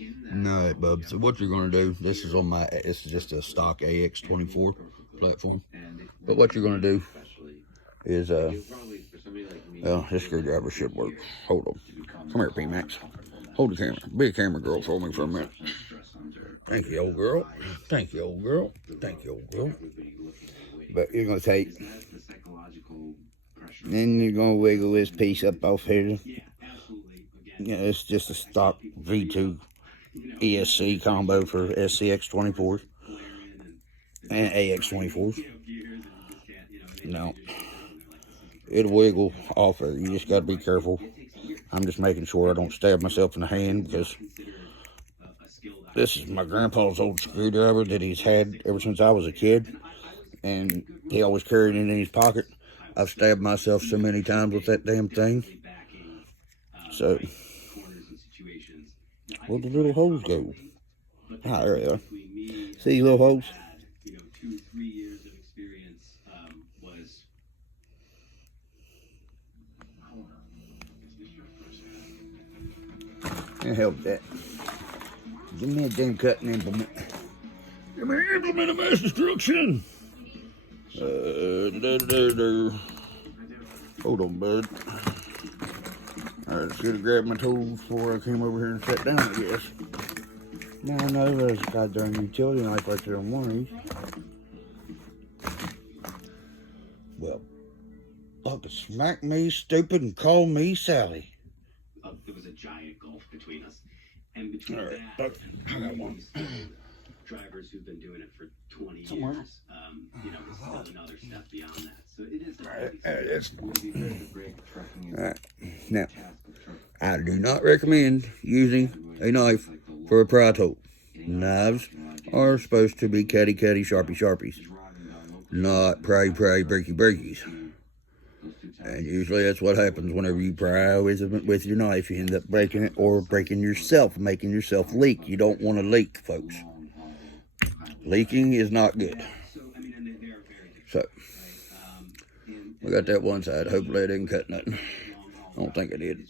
Alright, bub. So what you're gonna do, this is just a stock AX24 platform. But what you're gonna do is well, this screwdriver should work. Hold on. Come here, P-Max. Hold the camera. Be a camera girl for me for a minute. Thank you, old girl. Thank you, old girl. Thank you, old girl. But you're gonna take, then you're gonna wiggle this piece up off here. It's just a stock V2 ESC combo for SCX24s and AX24s. Now, it'll wiggle off there. You just got to be careful. I'm just making sure I don't stab myself in the hand, because this is my grandpa's old screwdriver that he's had ever since I was a kid, and he always carried it in his pocket. I've stabbed myself so many times with that damn thing. So, where'd the little holes go? Ah, there they are. See these little holes? Can't help that. Give me a damn cutting implement. Give me an implement of mass destruction. Hold on, bud. I should have grabbed my tools before I came over here and sat down, I guess. Now I know there's a goddamn utility knife right there on one of these. Well, fucking smack me stupid and call me Sally. There was a giant gulf between us, and between right, that, I got one. Drivers who've been doing it for 20 years, you know, it's still another step beyond that. So it is. All right, now I do not recommend using a knife for a pry tool. Knives are supposed to be cutty, sharpies, not pry, breakies. And usually that's what happens whenever you pry with your knife. You end up breaking it or breaking yourself, making yourself leak. You don't want to leak, folks. Leaking is not good. So, we got that one side. Hopefully I didn't cut nothing. I don't think I did.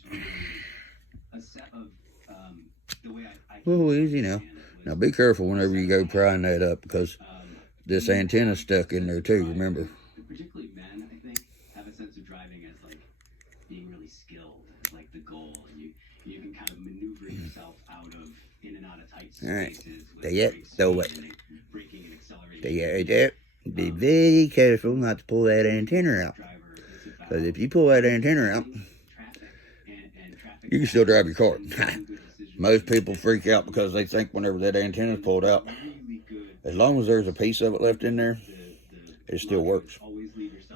Oh, easy now. Now be careful whenever you go prying that up, because this antenna's stuck in there too, remember. Particularly men, I think, have a sense of driving as like being really skilled, like the goal, and you can kind of maneuver yourself out of in and out of tight spaces. All right, Braking and accelerating. There. Be very careful not to pull that antenna out, because if you pull that antenna out, you can still drive your car. Most people freak out because they think whenever that antenna is pulled out, as long as there's a piece of it left in there, it still works.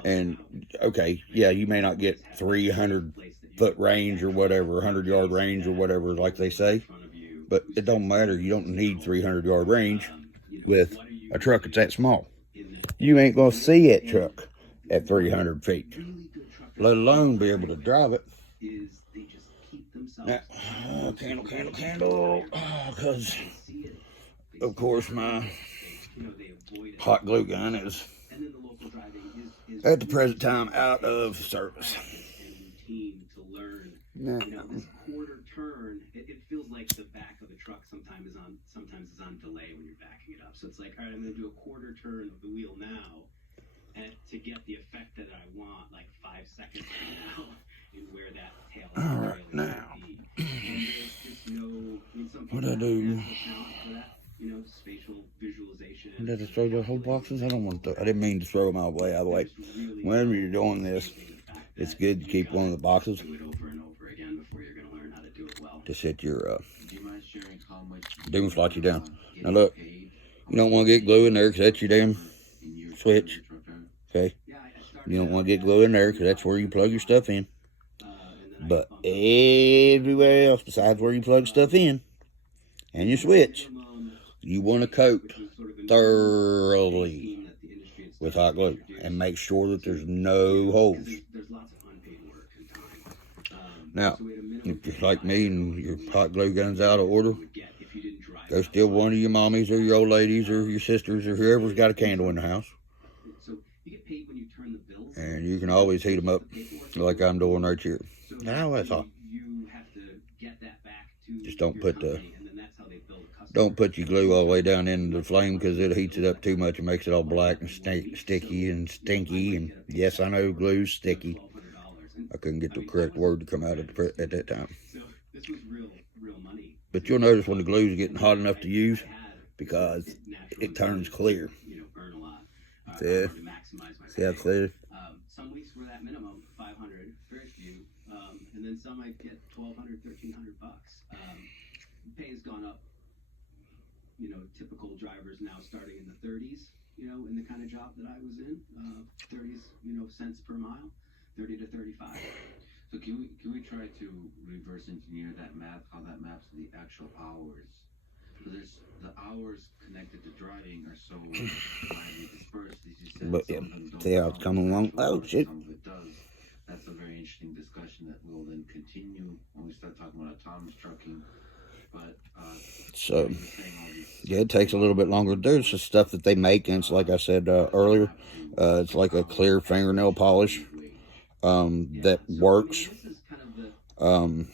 And okay, yeah, you may not get 300-foot range or whatever, 100-yard range or whatever, like they say, but it don't matter. You don't need 300-yard range with a truck that's that small. You ain't gonna see that truck at 300 feet, let alone be able to drive it. Now, candle, because of course my hot glue gun is at the present time out of service. Now, quarter turn, it feels like the back of the truck sometimes is on delay when you're backing it up. So it's like, all right, I'm going to do a quarter turn of the wheel now, and to get the effect that I want, like 5 seconds from now, and where that tail. All right, now. What I do? Spatial visualization. Did I throw the whole boxes? I don't want to. I didn't mean to throw them all away. Whenever you're doing this, it's good to keep one of the boxes to set your doom slot you down. Now look, you don't want to get glue in there because that's your damn switch. Okay, you don't want to get glue in there because that's where you plug your stuff in. But everywhere else besides where you plug stuff in and your switch, you want to coat thoroughly with hot glue and make sure that there's no holes. Now, if you're like me and your hot glue gun's out of order, go steal one of your mommies or your old ladies or your sisters or whoever's got a candle in the house. And you can always heat them up like I'm doing right here. Now that's all. Just don't put the Don't put your glue all the way down into the flame, because it heats it up too much and makes it all black and sticky and stinky. And yes, I know glue's sticky. I couldn't get the correct word to come out at that time. But you'll notice when the glue's getting hot enough to use, because it turns clear. See how clear? Some weeks were that minimum, 500 very few, and then some might get 1,200, 1,300 bucks. Pay's gone up. You know, typical drivers now starting in the 30s. You know, in the kind of job that I was in, 30s, you know, cents per mile, 30 to 35. So can we try to reverse engineer that math? How that maps to the actual hours? Because there's the hours connected to driving are so widely dispersed, as you said. But yeah, see how it's coming along? Oh shit! Some of it does. That's a very interesting discussion that will then continue when we start talking about autonomous trucking. But so yeah, it takes a little bit longer. There's the stuff that they make, and it's like I said earlier, it's like a clear fingernail polish that works. I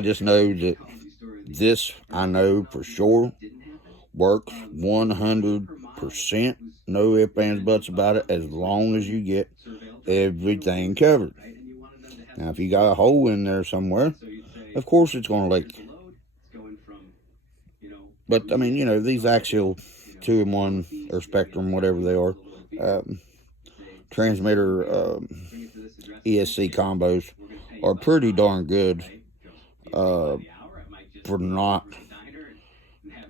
just know that this, I know for sure, works 100%. No ifs, ands, buts about it, as long as you get everything covered. Now, if you got a hole in there somewhere, of course it's going to leak. But, I mean, you know, these axial 2-in-1 or Spectrum, whatever they are, transmitter ESC combos are pretty darn good for not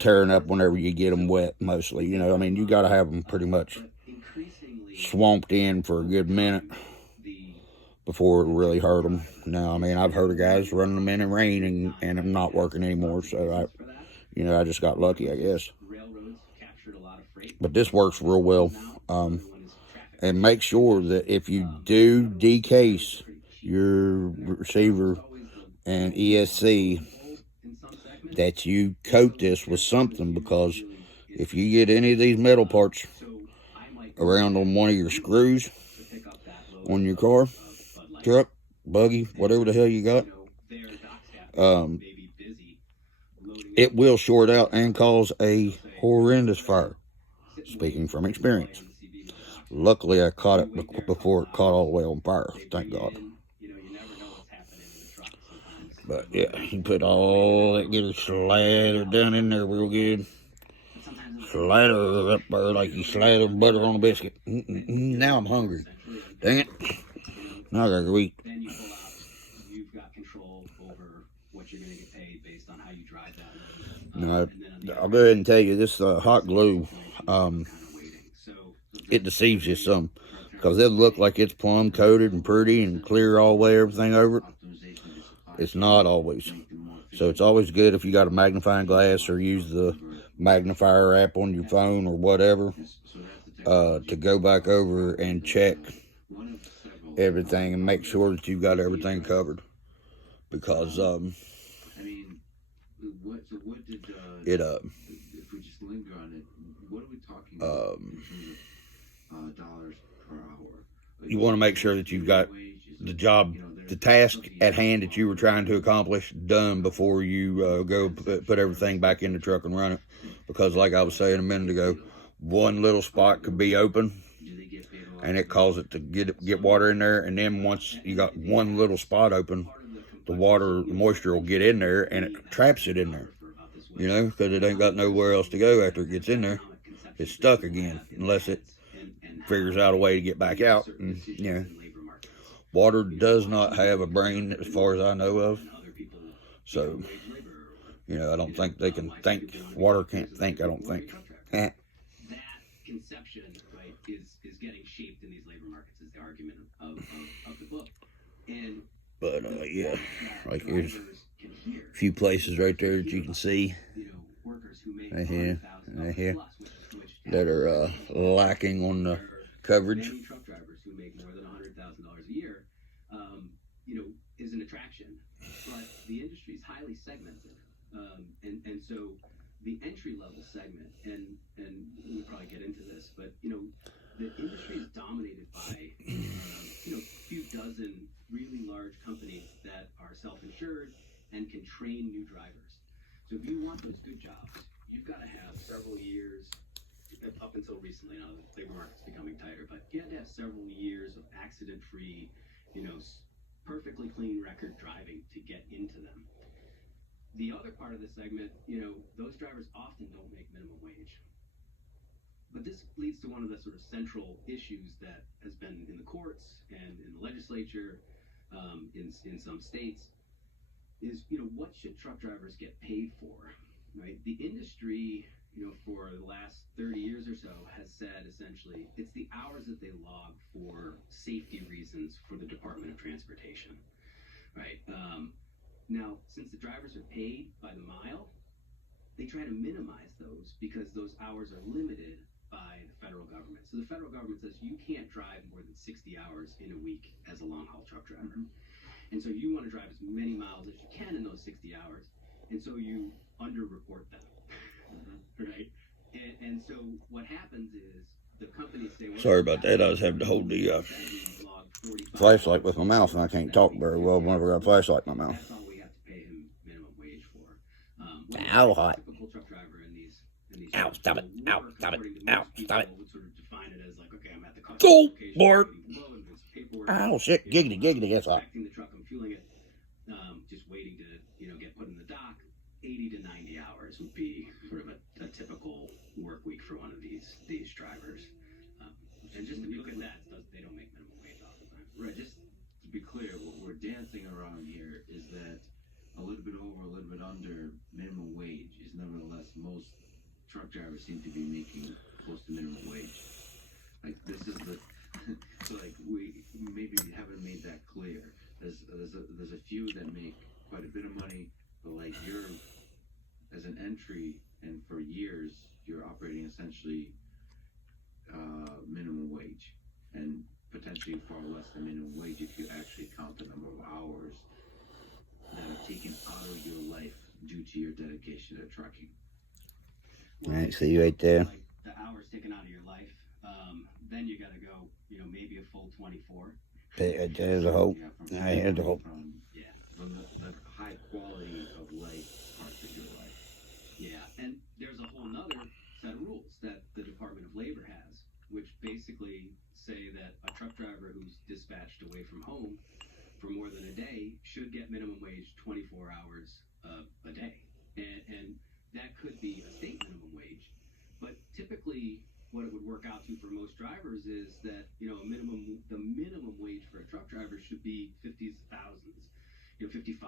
tearing up whenever you get them wet, mostly. You know, I mean, you got to have them pretty much swamped in for a good minute before it really hurt them. Now, I mean, I've heard of guys running them in rain and them not working anymore, so I just got lucky, I guess. But this works real well. And make sure that if you do decase your receiver and ESC, that you coat this with something, because if you get any of these metal parts around on one of your screws on your car, truck, buggy, whatever the hell you got, it will short out and cause a horrendous fire. Speaking from experience. Luckily, I caught it before it caught all the way on fire. Thank God. But yeah, you put all that, get it slathered down in there real good. Slather it up there like you slather butter on a biscuit. Now I'm hungry. Dang it. Now I gotta go eat. You've got control over what you're going to get paid based on how you drive that. No, I'll go ahead and tell you, this hot glue, it deceives you some, because it'll look like it's plumb coated and pretty and clear all the way, everything over it. It's not always. So it's always good if you got a magnifying glass or use the magnifier app on your phone or whatever, to go back over and check everything and make sure that you've got everything covered, because I mean, what did it if we just linger on it, what are we talking about in terms of dollars per hour? You want to make sure that you've got the job, the task at hand that you were trying to accomplish done before you go put everything back in the truck and run it. Because like I was saying a minute ago, one little spot could be open and it causes it to get water in there, and then once you got one little spot open, the moisture will get in there and it traps it in there, you know, because it ain't got nowhere else to go after it gets in there. It's stuck again unless it figures out a way to get back out. And, you know, water does not have a brain as far as I know of, so, you know, I don't think they can think. Water can't think, I don't think. That conception, right, is getting shaped in these labor markets, is the argument of the book. And but yeah, like here's a few places right there that you can see right here and right here that are lacking on the coverage. Many truck drivers who make more than $100,000 a year, you know, is an attraction, but the industry is highly segmented, and so the entry level segment, and we'll probably get into this, but you know, the industry is dominated by you know, a few dozen really large companies that are self-insured and can train new drivers. So if you want those good jobs, you've got to have several years, up until recently, now the labor market's becoming tighter, but you had to have several years of accident-free, perfectly clean record driving to get into them. The other part of the segment, those drivers often don't make minimum wage. But this leads to one of the sort of central issues that has been in the courts and in the legislature, in some states, is what should truck drivers get paid for, right? The industry, for the last 30 years or so, has said essentially it's the hours that they log for safety reasons for the Department of Transportation, right? Now, since the drivers are paid by the mile, they try to minimize those because those hours are limited by the federal government. So the federal government says you can't drive more than 60 hours in a week as a long haul truck driver. And so you want to drive as many miles as you can in those 60 hours. And so you underreport them, right? And so what happens is the companies say, well, Sorry about that. I was having to hold the flashlight with my mouth, and I can't talk very well whenever I got a flashlight in my mouth. That's all we have to pay him minimum wage for. Ow, hot. Typical truck driver in these Ow, stop it. Ow, stop it. Ow, stop it. would sort of define it as like, okay, I'm at the customer Go, location, Lord. waiting below, and there's paperwork. Ow, shit. Giggity, giggity. That's hot. Inspecting the truck, I'm fueling it, just waiting to, get put in the dock. 80 to 90 hours would be sort of a typical work week for one of these drivers. And just to look at that, they don't make minimum wage oftentimes. Right, just to be clear, what we're dancing around here is that a little bit over, a little bit under minimum wage is nevertheless most truck drivers seem to be making close to minimum wage. Like this is the so like we maybe haven't made that clear. There's a few that make quite a bit of money, but like you're as an entry and for years you're operating essentially minimum wage and potentially far less than minimum wage if you actually count the number of hours that are taken out of your life due to your dedication to trucking. All right, see you right there. Like the hours taken out of your life, then you got to go, maybe a full 24. There's a hope. Here's a hope. From the high quality of life parts of your life. Yeah, and there's a whole nother set of rules that the Department of Labor has, which basically say that a truck driver who's dispatched away from home for more than a day should get minimum wage 24 hours a day. And that could be a state minimum wage. But typically what it would work out to for most drivers is that, the minimum wage for a truck driver should be 50s, thousands. $55,000,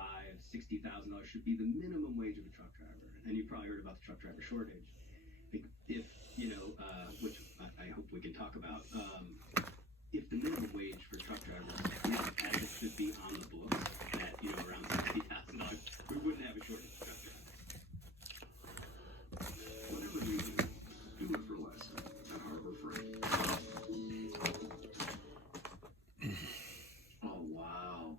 $60,000 should be the minimum wage of a truck driver. And you probably heard about the truck driver shortage. If which I hope we can talk about, if the minimum wage for truck drivers is as it should be on the books at around $60,000, we wouldn't have a shortage of truck drivers. Whatever you do it for less at Harbor Freight. Oh wow.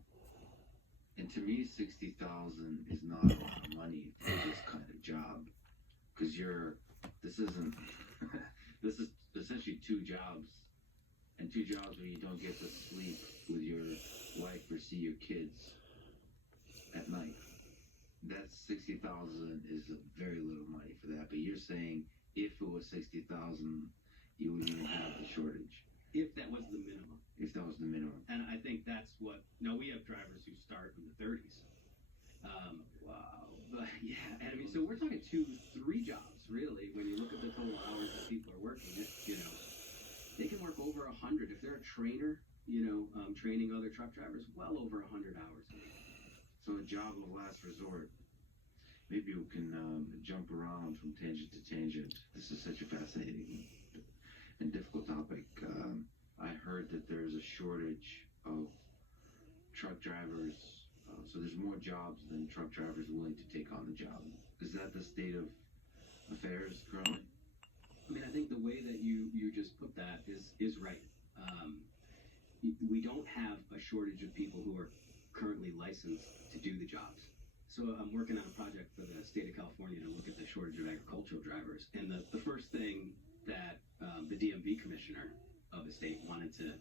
And to me, 60,000 is not a lot of money for this kind of job, because this is essentially two jobs, and two jobs where you don't get to sleep with your wife or see your kids at night. That's 60,000 is a very little money for that. But you're saying if it was 60,000, you wouldn't even have the shortage. If that was the minimum. If that was the minimum. And I think that's what. Now we have drivers who start in the 30s. Wow. But yeah, and I mean, so we're talking 2-3 jobs really. When you look at the total hours that people are working, they can work over 100 if they're a trainer. Training other truck drivers, well over 100 hours a week. So a job of last resort. Maybe we can jump around from tangent to tangent. This is such a fascinating and difficult topic. I heard that there's a shortage of truck drivers. So there's more jobs than truck drivers willing to take on the job. Is that the state of affairs currently? I mean, I think the way that you just put that is right. We don't have a shortage of people who are currently licensed to do the jobs. So I'm working on a project for the state of California to look at the shortage of agricultural drivers. And the first thing that the DMV commissioner of the state wanted to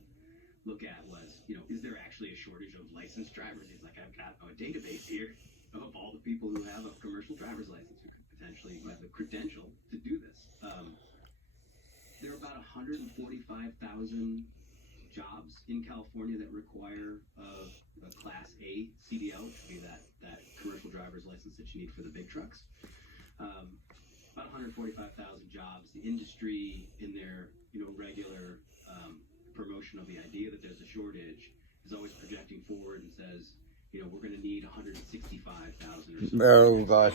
look at was, is there actually a shortage of licensed drivers? He's like, I've got a database here. of all the people who have a commercial driver's license who could potentially have the credential to do this. There are about 145,000 jobs in California that require a Class A CDL, which would be that commercial driver's license that you need for the big trucks. About 145,000 jobs. The industry, in their regular promotion of the idea that there's a shortage, is always projecting forward and says, we're going to need 165,000 or so. Oh gosh.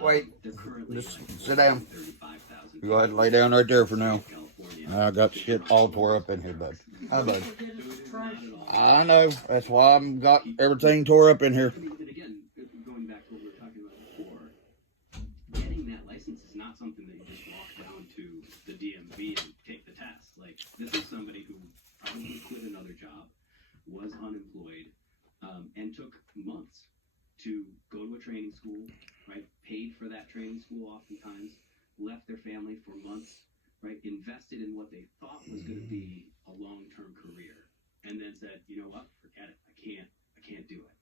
Wait. They're currently Just like sit down. 35,000. Go ahead and lay down right there for now. California. I got shit all tore up in here, bud. Hi, bud. So it is not at all. I know. That's why I've got everything tore up in here. And again, going back to what we were talking about before, getting that license is not something that you just walk down to the DMV and take the test. Like, this is somebody who probably quit another job, was unemployed, and took months to go to a training school, right? Paid for that training school oftentimes, left their family for months, right? Invested in what they thought was going to be a long-term career, and then said, you know what? Forget it. I can't do it.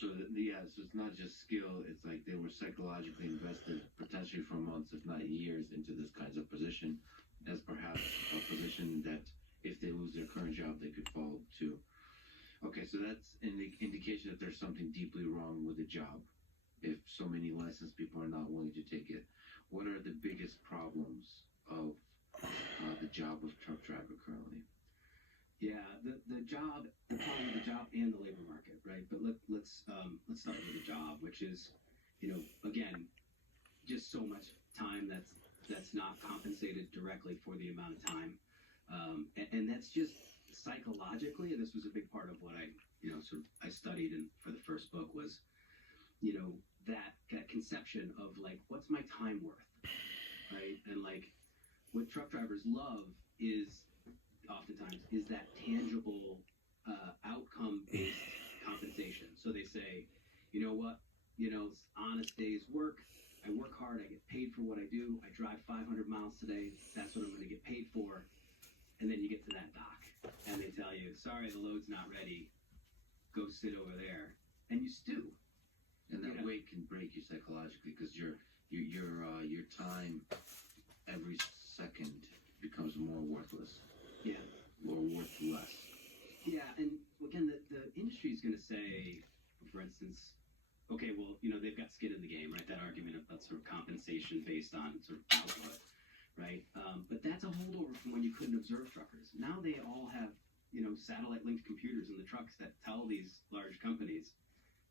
So so it's not just skill. It's like they were psychologically invested, potentially for months, if not years, into this kinds of position, as perhaps a position that if they lose their current job, they could fall to. Okay, so that's an indication that there's something deeply wrong with the job. If so many licensed people are not willing to take it, what are the biggest problems of the job of truck driver currently? Yeah, the problem with the job and the labor market, right? But let's start with the job, which is, again, just so much time that's not compensated directly for the amount of time, and that's just psychologically. And this was a big part of what I studied for the first book was, that conception of like, what's my time worth, right? And like, what truck drivers love is oftentimes is that tangible outcome-based compensation. So they say, you know what, it's honest day's work. I work hard. I get paid for what I do. I drive 500 miles today. That's what I'm going to get paid for. And then you get to that dock, and they tell you, sorry, the load's not ready. Go sit over there, and you stew. And that weight can break you psychologically because your time every second becomes more worthless. Yeah. Or worth less. Yeah, and again, the industry is going to say, for instance, okay, well, they've got skin in the game, right? That argument about sort of compensation based on sort of output, right? But that's a holdover from when you couldn't observe truckers. Now they all have, satellite-linked computers in the trucks that tell these large companies,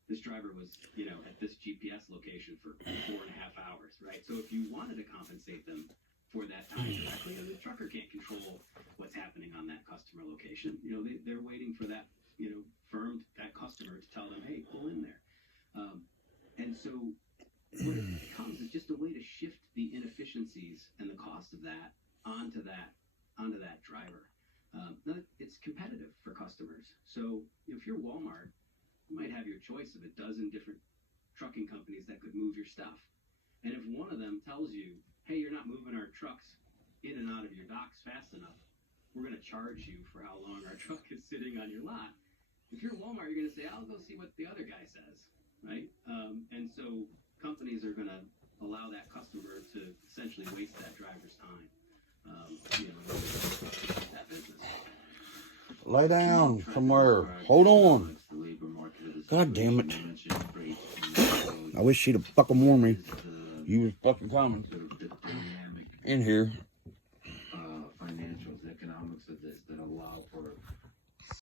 this driver was, at this GPS location for 4.5 hours, right? So if you wanted to compensate them for that time directly, the trucker can't control what's happening on that customer location. They're waiting for that, firm, that customer to tell them, hey, pull in there. And so what it becomes is just a way to shift the inefficiencies and the cost of that onto that driver. It's competitive for customers. So if you're Walmart, you might have your choice of a dozen different trucking companies that could move your stuff. And if one of them tells you, hey, you're not moving our trucks in and out of your docks fast enough, we're going to charge you for how long our truck is sitting on your lot. If you're Walmart, you're going to say, I'll go see what the other guy says, right? And so companies are going to allow that customer to essentially waste that driver's time. That business. Lay down somewhere. Hold on. God damn it. I wish she'd have fucking warned me. You was fucking coming in here. Financials, economics of this that allow for